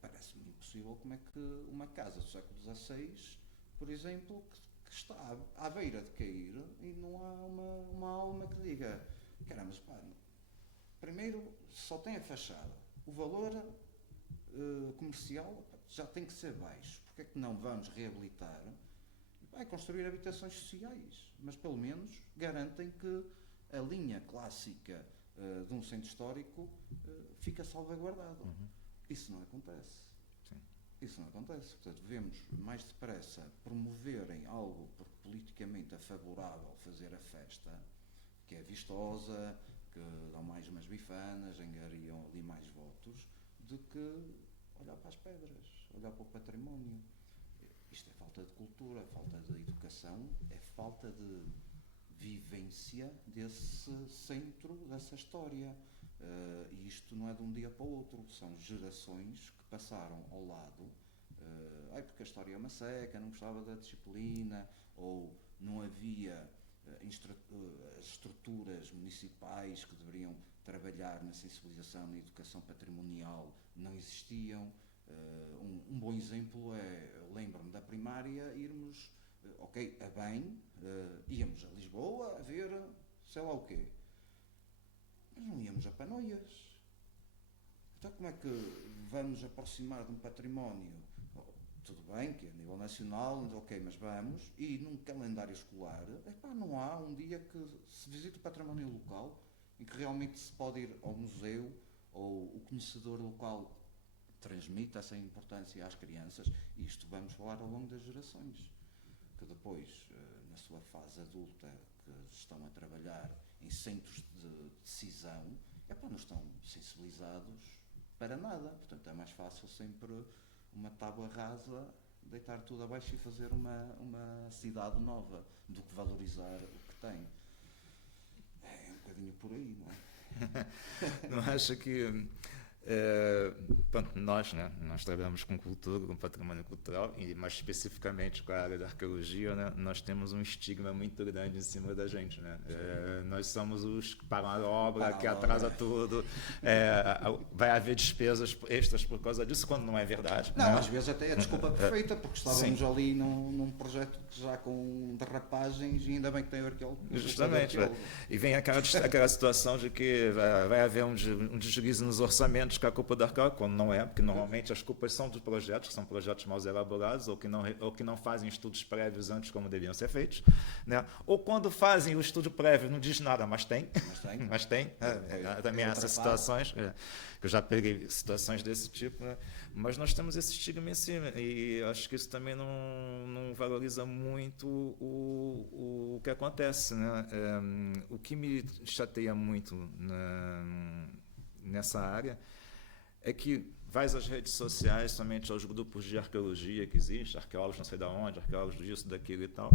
parece-me impossível como é que uma casa do século XVI, por exemplo, que está à beira de cair e não há uma alma que diga, caramba, primeiro só tem a fachada, o valor comercial já tem que ser baixo, porque é que não vamos reabilitar e construir habitações sociais, mas pelo menos garantem que a linha clássica de um centro histórico fica salvaguardada. Isso não acontece. Sim. Isso não acontece. Portanto, devemos mais depressa promoverem algo porque politicamente é favorável fazer a festa, que é vistosa, que dão mais umas bifanas, angariam ali mais votos, do que olhar para as pedras, olhar para o património. Isto é falta de cultura, falta de educação, é falta de vivência desse centro, dessa história. E isto não é de um dia para o outro, são gerações que passaram ao lado, porque a história é uma seca, não gostava da disciplina, ou não havia as estruturas municipais que deveriam trabalhar na sensibilização, na educação patrimonial, não existiam. Um bom exemplo lembro-me da primária, irmos, a bem, íamos a Lisboa a ver sei lá o quê, mas não íamos a Panoias. Então como é que vamos aproximar de um património? Tudo bem que a nível nacional, mas vamos, e num calendário escolar, não há um dia que se visite o património local, em que realmente se pode ir ao museu, ou o conhecedor local transmite essa importância às crianças, e isto vamos falar ao longo das gerações, que depois, na sua fase adulta, que estão a trabalhar em centros de decisão, não estão sensibilizados para nada. Portanto, é mais fácil sempre uma tábua rasa, deitar tudo abaixo e fazer uma cidade nova, do que valorizar o que tem. É um bocadinho por aí, não é? Não acha que nós trabalhamos com cultura, com patrimônio cultural, e mais especificamente com a área da arqueologia, né, nós temos um estigma muito grande em cima da gente, né? Nós somos os que param a obra, que atrasa tudo, vai haver despesas extras por causa disso, quando não é verdade. Não, né? Às vezes até é a desculpa perfeita, porque estávamos ali num projeto já com derrapagens, e ainda bem que tem o arqueólogo. Justamente, e vem aquela situação de que vai haver um deslize nos orçamentos, que é a culpa da arqueóloga, quando não é, porque normalmente as culpas são dos projetos, que são projetos mal elaborados, ou que não fazem estudos prévios antes como deviam ser feitos, né? Ou quando fazem o estudo prévio não diz nada, mas tem. Também há essas situações, que eu já peguei situações desse tipo, né? Mas nós temos esse estigma em cima, e acho que isso também não valoriza muito o que acontece, né? O que me chateia muito nessa área é que vais às redes sociais, somente aos grupos de arqueologia que existem, arqueólogos não sei de onde, arqueólogos disso, daquilo e tal,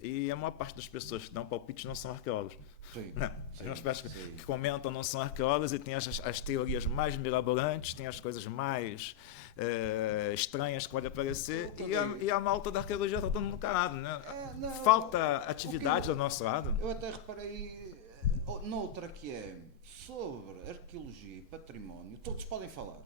E a maior parte das pessoas que dão palpite não são arqueólogos. Sim, Não. As pessoas que comentam não são arqueólogos e têm as teorias mais mirabolantes, têm as coisas mais estranhas que podem aparecer, e a malta da arqueologia está todo mundo calado. Né? Não, falta atividade do nosso lado. Eu até reparei noutra que é sobre arqueologia e património, todos podem falar,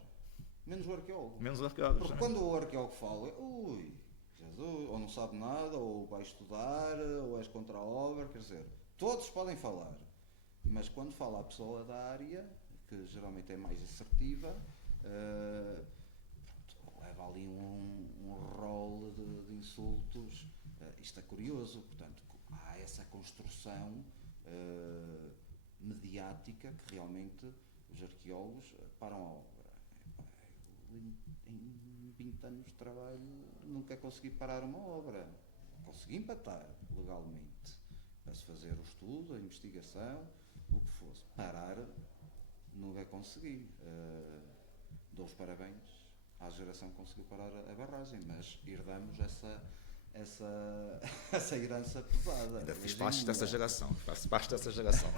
menos o arqueólogo. Menos os arqueólogos. Porque também. quando o arqueólogo fala, ui, Jesus, ou não sabe nada, ou vai estudar, ou és contra a obra, quer dizer, todos podem falar. Mas quando fala a pessoa da área, que geralmente é mais assertiva, leva ali um rol de insultos. Isto é curioso, portanto, há essa construção mediática que realmente os arqueólogos param a obra. Em 20 anos de trabalho nunca consegui parar uma obra. Consegui empatar legalmente para se fazer o estudo, a investigação, o que fosse. Parar nunca consegui. Dou os parabéns à geração que conseguiu parar a barragem, mas herdamos essa herança pesada. Ainda fiz parte dessa geração, faço parte dessa geração.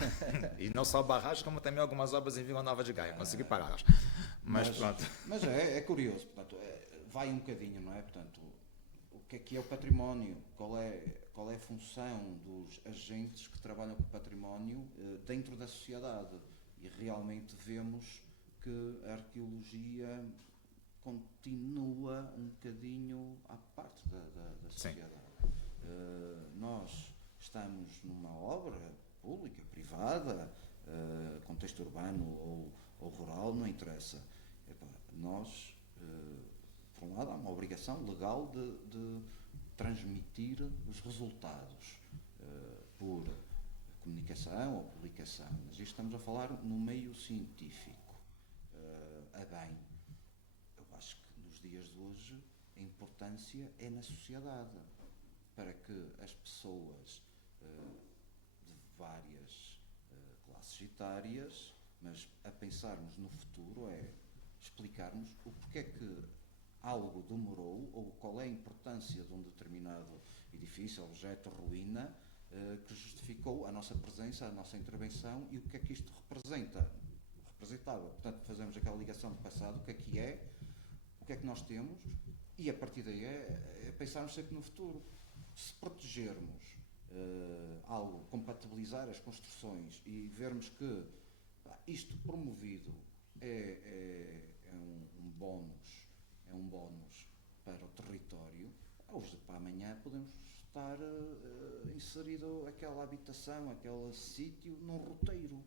E não só barragem, como também algumas obras em Vila Nova de Gaia, consegui parar. Mas pronto. Mas é curioso, portanto, vai um bocadinho, não é? Portanto, o que é o património? Qual é a função dos agentes que trabalham com o património dentro da sociedade? E realmente vemos que a arqueologia continua um bocadinho à parte da sociedade. Nós estamos numa obra pública, privada, contexto urbano ou rural, não interessa. Nós, por um lado, há uma obrigação legal de transmitir os resultados por comunicação ou publicação, mas isto estamos a falar no meio científico. Bem, eu acho que nos dias de hoje a importância é na sociedade, para que as pessoas de várias classes etárias, mas a pensarmos no futuro, é explicarmos o porquê que algo demorou ou qual é a importância de um determinado edifício, objeto, ruína, que justificou a nossa presença, a nossa intervenção e o que é que isto representava. Portanto, fazemos aquela ligação do passado, o que é que nós temos, e a partir daí é pensarmos sempre no futuro. Se protegermos algo, compatibilizar as construções e vermos que isto promovido é um bónus para o território, hoje para amanhã podemos estar inserido aquela habitação, aquele sítio num roteiro.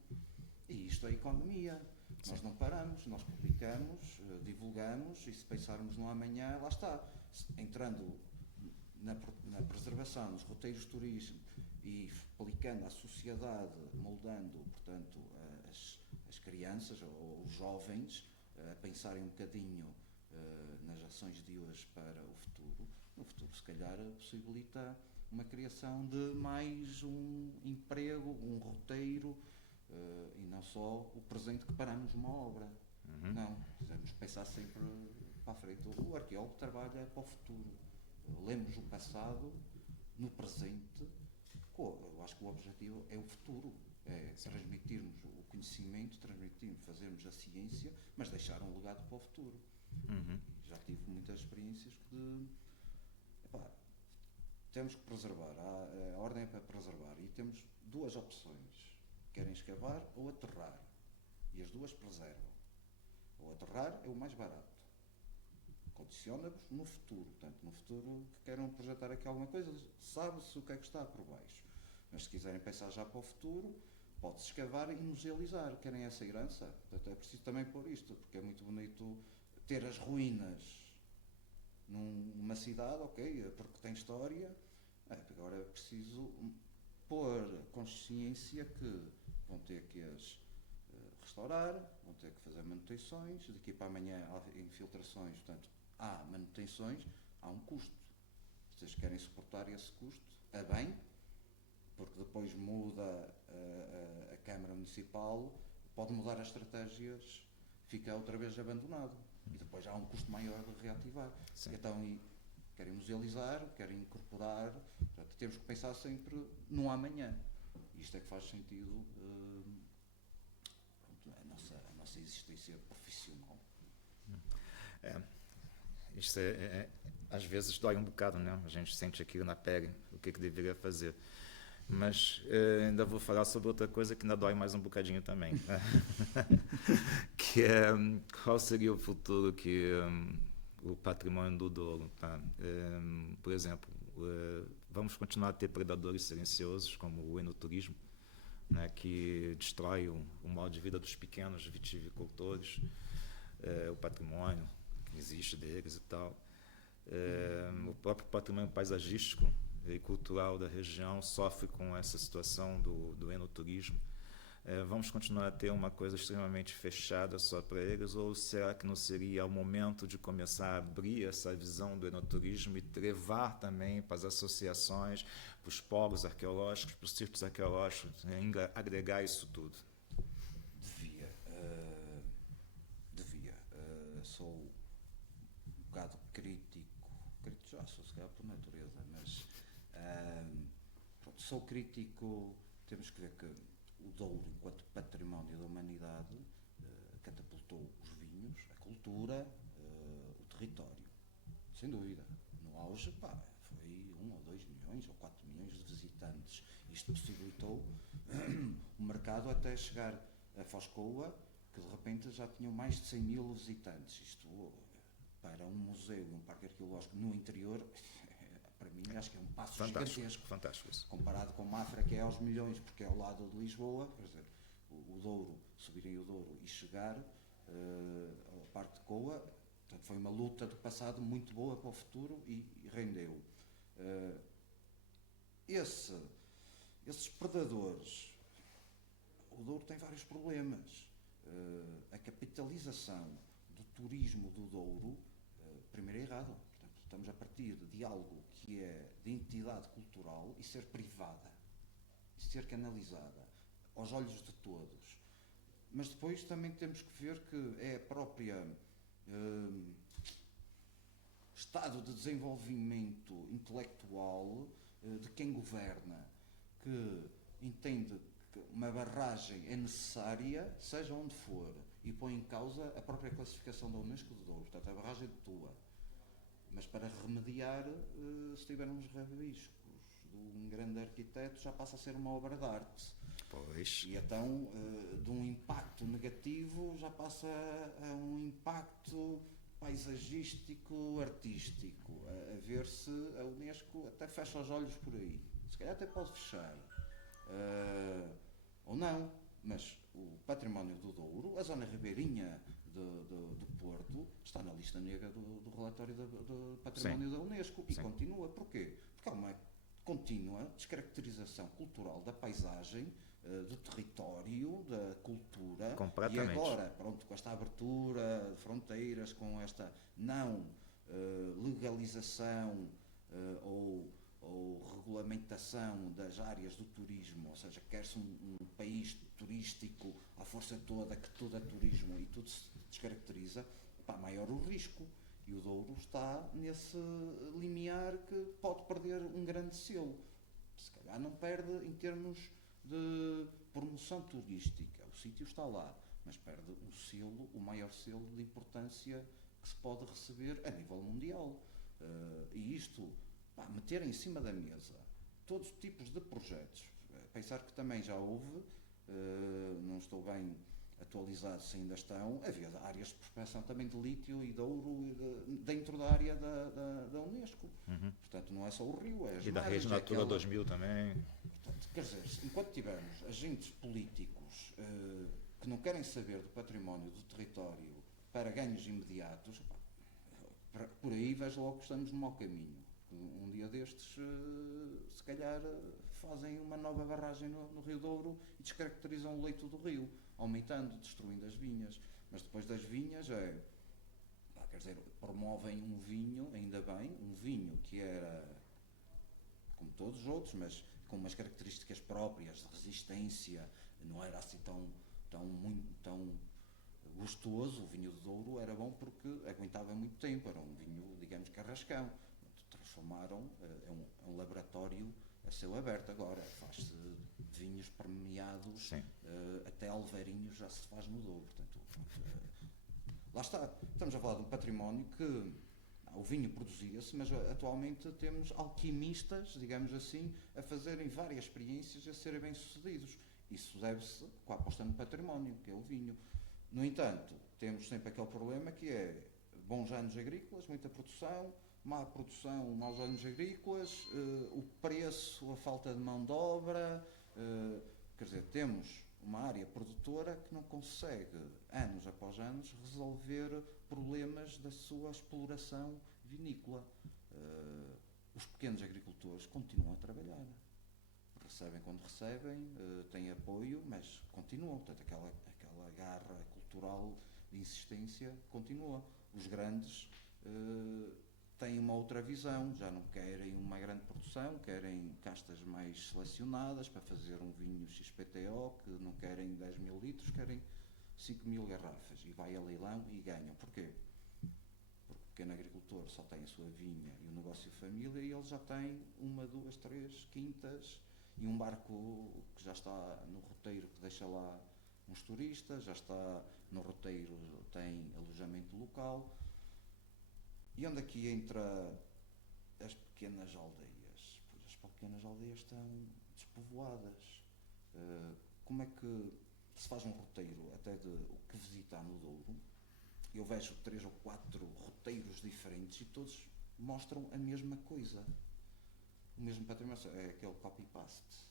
E isto é economia. Sim. Nós não paramos, nós publicamos, divulgamos, e se pensarmos no amanhã, lá está. Entrando na preservação, nos roteiros de turismo e explicando à sociedade, moldando, portanto, as crianças ou os jovens a pensarem um bocadinho nas ações de hoje para o futuro, no futuro se calhar possibilita uma criação de mais um emprego, um roteiro, e não só o presente que paramos uma obra. Não, devemos pensar sempre para a frente. O arqueólogo trabalha para o futuro. Lemos o passado no presente. Eu acho que o objetivo é o futuro, é transmitirmos o conhecimento, fazermos a ciência, mas deixar um legado para o futuro. Já tive muitas experiências temos que preservar, a ordem é para preservar, e temos duas opções: querem escavar ou aterrar, e as duas preservam. O aterrar é o mais barato, condiciona-vos no futuro. Portanto, no futuro que queiram projetar aqui alguma coisa, sabe-se o que é que está por baixo. Mas se quiserem pensar já para o futuro, pode-se escavar e musealizar. Querem essa herança? Portanto, é preciso também pôr isto, porque é muito bonito ter as ruínas numa cidade, ok, porque tem história. Agora é preciso pôr consciência que vão ter que as restaurar, vão ter que fazer manutenções, daqui para amanhã há infiltrações, portanto, há manutenções, há um custo. Vocês querem suportar esse custo? A bem, porque depois muda a Câmara Municipal, pode mudar as estratégias, fica outra vez abandonado. E depois há um custo maior de reativar. Sim. Então, querem musealizar, querem incorporar. Portanto, temos que pensar sempre no amanhã. Isto é que faz sentido a nossa existência profissional. Isto às vezes dói um bocado, né? A gente sente aquilo na pele, o que deveria fazer. Mas ainda vou falar sobre outra coisa que ainda dói mais um bocadinho também. Que é qual seria o futuro que o patrimônio do Douro, tá? Por exemplo, vamos continuar a ter predadores silenciosos, como o enoturismo, né, que destrói o modo de vida dos pequenos vitivicultores, o patrimônio que existe deles e tal. O próprio patrimônio paisagístico e cultural da região sofre com essa situação do enoturismo. Vamos continuar a ter uma coisa extremamente fechada só para eles, ou será que não seria o momento de começar a abrir essa visão do enoturismo e levar também para as associações, para os polos arqueológicos, para os sítios arqueológicos, né, agregar isso tudo? Sou um bocado crítico já sou, se calhar por natureza, mas sou crítico. Temos que ver que o Douro, enquanto património da humanidade, catapultou os vinhos, a cultura, o território, sem dúvida. No auge, foi 1 ou 2 milhões ou 4 milhões de visitantes. Isto possibilitou o mercado até chegar a Foscoa, que de repente já tinham mais de 100 mil visitantes. Isto, para um museu e um parque arqueológico no interior, para mim acho que é um passo gigantesco. Fantástico. Comparado com Mafra, que é aos milhões, porque é ao lado de Lisboa. Quer dizer, o Douro, subirem o Douro e chegar ao Parque de Coa, portanto, foi uma luta do passado muito boa para o futuro e rendeu. Esses predadores, o Douro tem vários problemas. A capitalização do turismo do Douro, primeiro é errado. Portanto, estamos a partir de algo que é de entidade cultural e ser privada, e ser canalizada aos olhos de todos. Mas depois também temos que ver que é a própria estado de desenvolvimento intelectual de quem governa, que entende que uma barragem é necessária, seja onde for, e põe em causa a própria classificação da Unesco do Douro. Portanto, a barragem de Tua. Mas para remediar, se tivermos rabiscos de um grande arquiteto, já passa a ser uma obra de arte. Pois. E então, de um impacto negativo, já passa a um impacto paisagístico, artístico. A ver se a Unesco até fecha os olhos por aí. Se calhar até pode fechar. Ou não. Mas o património do Douro, a zona ribeirinha do Porto, está na lista negra do relatório do património da Unesco. E continua. Porquê? Porque há uma contínua descaracterização cultural da paisagem, do território, da cultura. E agora, pronto, com esta abertura de fronteiras, com esta não legalização ou regulamentação das áreas do turismo, ou seja, quer-se um país turístico à força toda, que tudo é turismo e tudo se descaracteriza, maior o risco. E o Douro está nesse limiar que pode perder um grande selo. Se calhar não perde em termos de promoção turística, o sítio está lá, mas perde o selo, o maior selo de importância que se pode receber a nível mundial. E isto, meter em cima da mesa todos os tipos de projetos, pensar que também já houve, não estou bem atualizado se ainda estão, havia áreas de prospecção também de lítio e de ouro dentro da área da Unesco. Portanto, não é só o rio, é as e da rede Natura 2000 também. Portanto, quer dizer, enquanto tivermos agentes políticos que não querem saber do património do território para ganhos imediatos, por aí vejo logo que estamos no mau caminho. Um dia destes, se calhar, fazem uma nova barragem no Rio Douro e descaracterizam o leito do rio, aumentando, destruindo as vinhas. Mas depois das vinhas quer dizer, promovem um vinho, ainda bem, um vinho que era, como todos os outros, mas com umas características próprias de resistência, não era assim tão gostoso. O vinho do Douro era bom porque aguentava muito tempo, era um vinho, digamos, carrascão. transformaram, é um laboratório a céu aberto agora, faz-se vinhos premiados, até Alveirinho já se faz no Douro, portanto, lá está, estamos a falar de um património que o vinho produzia-se, mas atualmente temos alquimistas, digamos assim, a fazerem várias experiências e a serem bem-sucedidos. Isso deve-se com a aposta no património, que é o vinho. No entanto, temos sempre aquele problema que é bons anos agrícolas, muita produção, má produção, maus anos agrícolas, o preço, a falta de mão de obra, quer dizer, temos uma área produtora que não consegue, anos após anos, resolver problemas da sua exploração vinícola. Os pequenos agricultores continuam a trabalhar. Recebem quando recebem, têm apoio, mas continuam. Portanto, aquela garra cultural de insistência continua. Os grandes têm uma outra visão, já não querem uma grande produção, querem castas mais selecionadas para fazer um vinho XPTO, que não querem 10 mil litros, querem 5 mil garrafas, e vai a leilão e ganham. Porquê? Porque o pequeno agricultor só tem a sua vinha e o negócio família, e ele já tem 1, 2, 3 quintas e um barco que já está no roteiro, que deixa lá uns turistas, já está no roteiro, tem alojamento local. E onde aqui entra as pequenas aldeias? Pois as pequenas aldeias estão despovoadas. Como é que se faz um roteiro até de o que visitar no Douro? Eu vejo 3 ou 4 roteiros diferentes e todos mostram a mesma coisa. O mesmo património, é aquele copy-paste.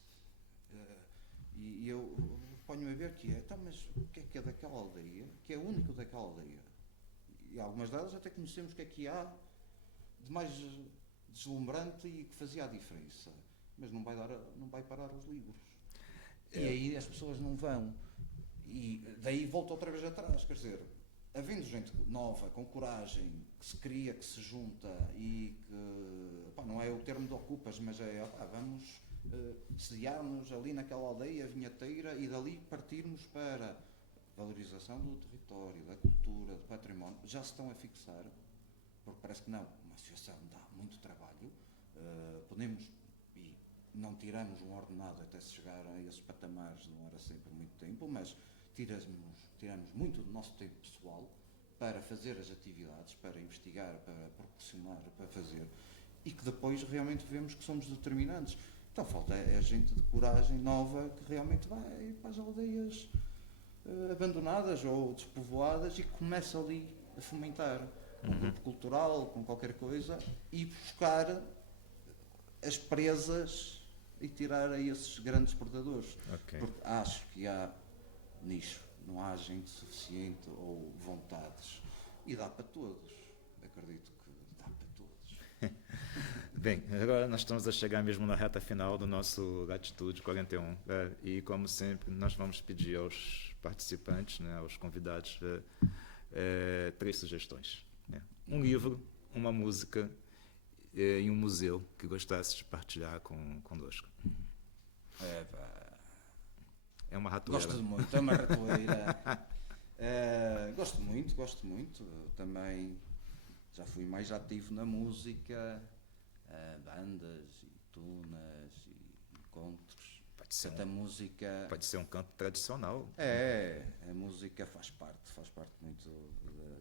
E eu ponho a ver que então, mas o que é daquela aldeia, que é único daquela aldeia? E algumas delas até conhecemos o que é que há de mais deslumbrante e que fazia a diferença, mas não vai parar os livros. E aí as pessoas não vão. E daí volta outra vez atrás, quer dizer, havendo gente nova, com coragem, que se cria, que se junta e que, não é o termo de ocupas, mas vamos sediar-nos ali naquela aldeia vinheteira e dali partirmos para valorização do território, da cultura, do património, já se estão a fixar, porque parece que não, uma associação dá muito trabalho, podemos, e não tiramos um ordenado até se chegar a esses patamares, não era sempre muito tempo, mas tiramos muito do nosso tempo pessoal para fazer as atividades, para investigar, para proporcionar, para fazer, e que depois realmente vemos que somos determinantes. Então falta é gente de coragem nova que realmente vai para as aldeias abandonadas ou despovoadas e começa ali a fomentar um grupo cultural, com qualquer coisa, e buscar as presas e tirar a esses grandes predadores. Okay. Porque acho que há nicho, não há gente suficiente ou vontades. E dá para todos. Acredito que dá para todos. Bem, agora nós estamos a chegar mesmo na reta final do nosso Latitude 41. E, como sempre, nós vamos pedir aos participantes, né, aos convidados, 3 sugestões. Né? Um livro, uma música e um museu que gostasse de partilhar conosco. É uma ratoeira. Gosto muito, é uma ratoeira. Gosto muito. Também já fui mais ativo na música, bandas e tunas e encontros. Pode ser um canto tradicional. A música faz parte muito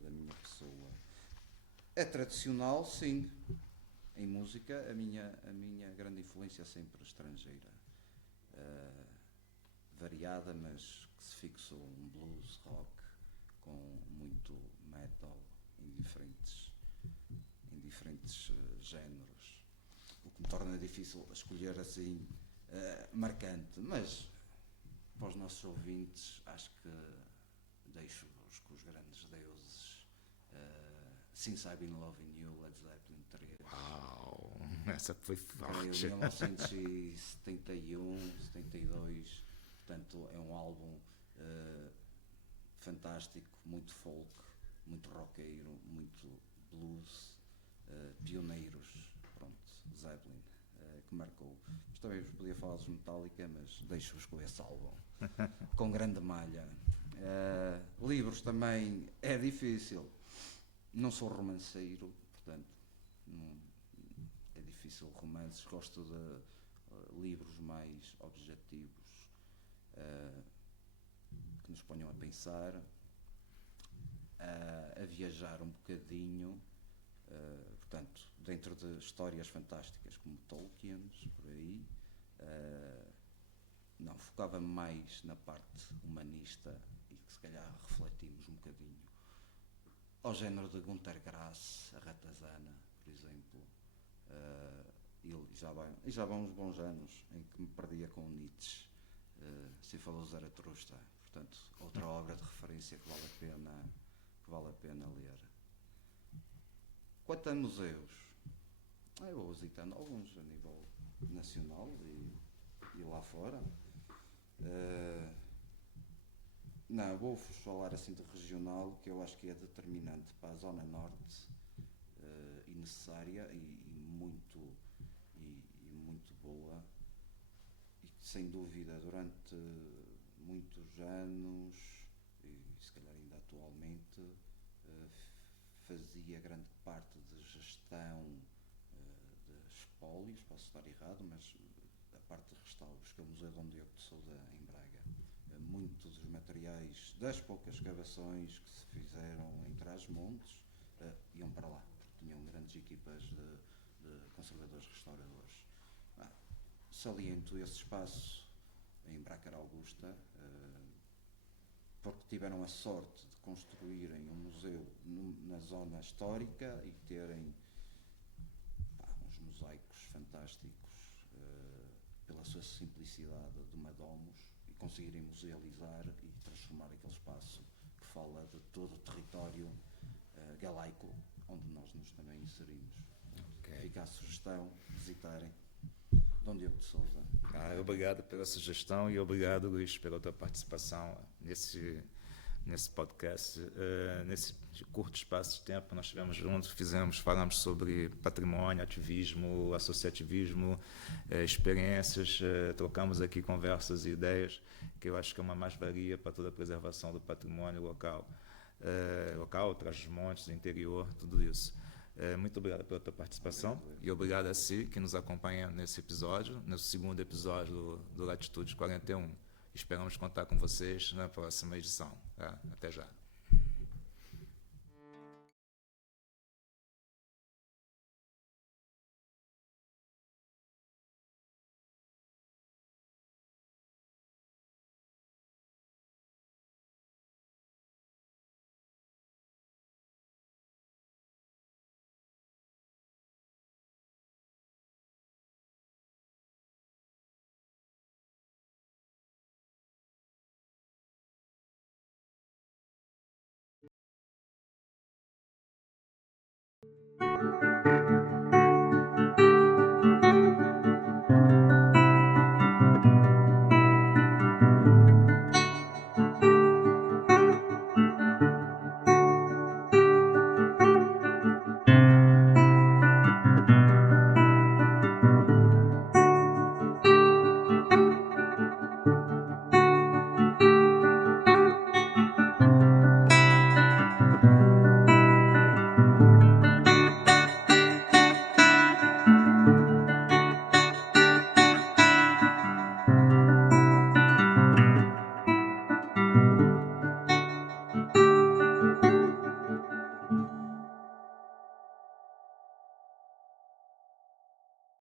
da minha pessoa. É tradicional, sim. Em música, a minha grande influência é sempre estrangeira. Variada, mas que se fixou um blues, rock, com muito metal em diferentes géneros. O que me torna difícil escolher assim marcante, mas para os nossos ouvintes acho que deixo-vos com os grandes deuses. Since I've Been Loving You, Led Zeppelin 3. Uau, essa foi forte. 1971, 72, portanto é um álbum fantástico, muito folk, muito roqueiro, muito blues, pioneiros, pronto, Zeppelin, que marcou. Mas também vos podia falar dos Metallica, mas deixo-vos com esse álbum, com grande malha. Livros também é difícil, não sou romanceiro, portanto difícil romances, gosto de livros mais objetivos, que nos ponham a pensar, a viajar um bocadinho, portanto, dentro de histórias fantásticas como Tolkien, por aí. Não, focava-me mais na parte humanista e que se calhar refletimos um bocadinho ao género de Günter Grass, a Ratazana, por exemplo. E já vão uns bons anos em que me perdia com o Nietzsche, se falou Zaratustra, portanto, outra obra de referência que vale a pena ler. Quanto a museus, eu vou visitando alguns a nível nacional e lá fora. Não, vou-vos falar assim de regional, que eu acho que é determinante para a Zona Norte, e necessária e muito boa, e que sem dúvida durante muitos anos, e se calhar ainda atualmente, fazia grande parte de gestão de espólios, posso estar errado, mas a parte de restauros, que é o Museu Dom Diogo de Sousa em Braga. Muitos dos materiais das poucas escavações que se fizeram em Trás-Montes iam para lá, porque tinham grandes equipas de conservadores restauradores. Saliento esse espaço em Brácara Augusta, porque tiveram a sorte de construírem um museu na zona histórica e terem uns mosaicos fantásticos, pela sua simplicidade de uma domus, e conseguirem musealizar e transformar aquele espaço que fala de todo o território galaico, onde nós nos também inserimos. Okay. Fica a sugestão, visitarem Dom Diogo de Sousa. Obrigado pela sugestão e obrigado, Luís, pela tua participação nesse podcast. Nesse curto espaço de tempo nós estivemos juntos, falamos sobre patrimônio, ativismo, associativismo, experiências, trocamos aqui conversas e ideias, que eu acho que é uma mais-valia para toda a preservação do patrimônio local, Trás-os-Montes, interior, tudo isso. Muito obrigado pela tua participação e obrigado a si que nos acompanha nesse episódio, no segundo episódio do Latitude 41. Esperamos contar com vocês na próxima edição. Tá? Até já.